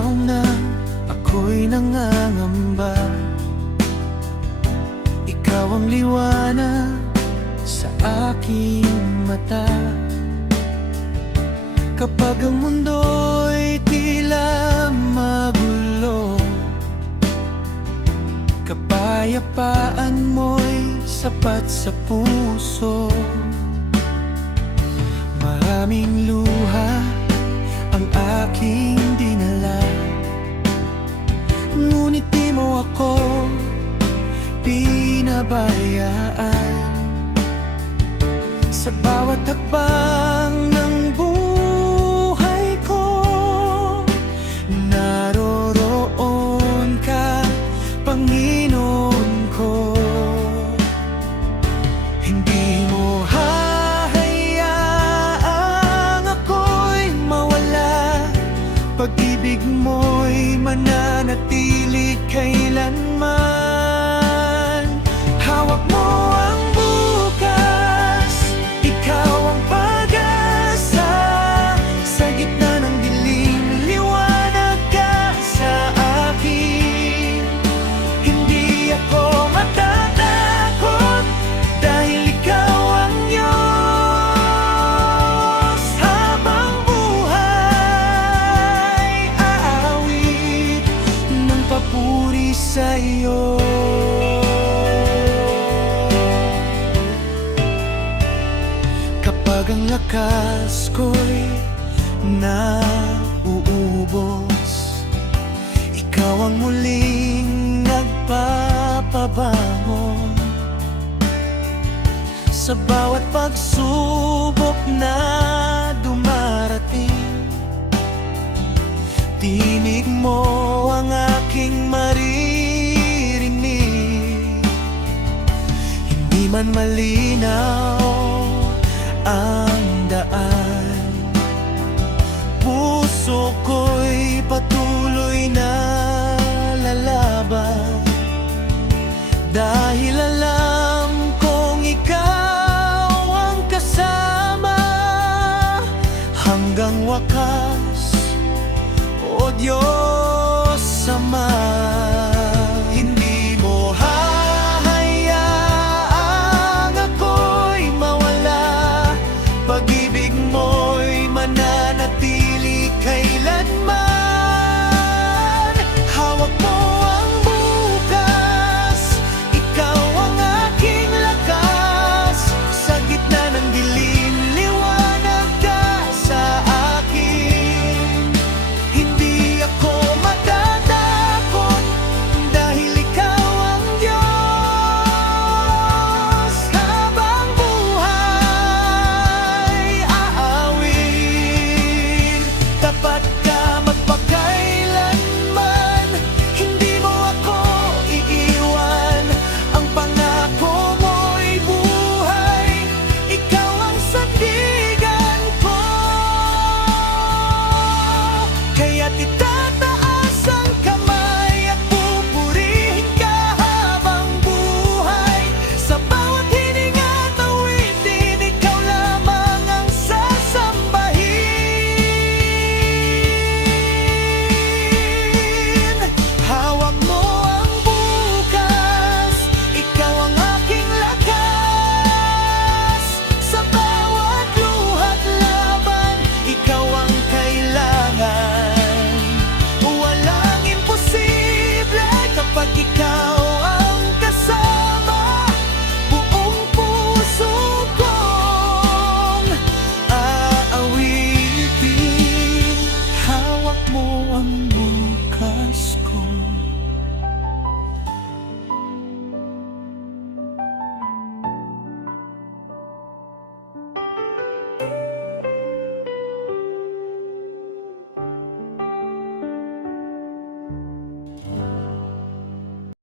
araw na ako'y nangangamba, ikaw ang liwanag sa aking mata. Kapag ang mundo'y tila magulo, kapayapaan mo'y sapat sa puso. Maraming luha ang aking dinala, ngunit di mo ako pinabayaan. Sa bawat hakbang ng buhay ko, naroroon ka, Panginoon ko. Hindi mo hahayaang ako'y mawala, pag-ibig mo'y mananatili kailanman. Hawak mo ang bukas, ikaw ang pag-asa. Sa gitna ng dilim, liwanag ka sa akin. Hindi ako matatakot dahil ikaw ang Diyos. Habang buhay, aawit ng papuri sa iyo. Kapag ang lakas ko'y nauubos, ikaw ang muling nagpapabangon. Sa bawat pagsubok na dumarating, tinig mo ang aking maririnig. Hindi man malinaw ang daan, puso